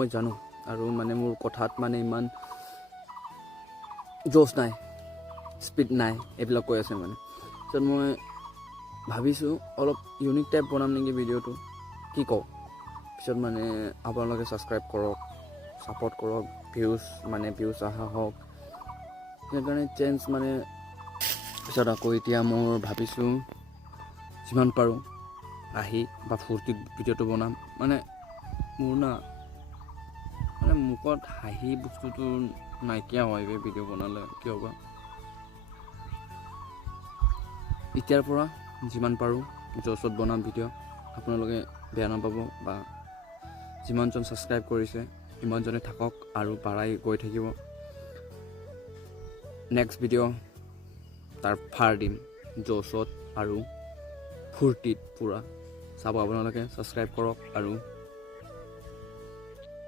মই জানো আৰু মানে মোৰ কথাত মানে ইমান জোচ নাই, স্পীড নাই, এইবিলাক কৈ আছে মানে। পিছত মই ভাবিছোঁ অলপ ইউনিক টাইপ বনাম নেকি ভিডিঅ'টো, কি কওঁ। পিছত মানে আপোনালোকে ছাবস্ক্ৰাইব কৰক, ছাপোৰ্ট কৰক, ভিউজ অহা হওক, সেইকাৰণে চেঞ্জ মানে। পিছত আকৌ এতিয়া মোৰ ভাবিছোঁ যিমান পাৰোঁ আহি বা ফূৰ্তিত ভিডিঅ'টো বনাম। মানে মোৰ মানে মুখত হাঁহি বস্তুটো নাইকিয়া হয় ভিডিঅ' বনালে, কিয় বা। এতিয়াৰ পৰা যিমান পাৰোঁ জছত বনাম ভিডিঅ', আপোনালোকে বেয়া নাপাব। বা যিমানজন ছাবস্ক্ৰাইব কৰিছে সিমানজনে থাকক আৰু বাঢ়াই গৈ থাকিব। নেক্সট ভিডিঅ' তাৰ ফাৰ দিম জছত আৰু ফূৰ্তিত পূৰা। চাব আপোনালোকে, ছাবস্ক্ৰাইব কৰক আৰু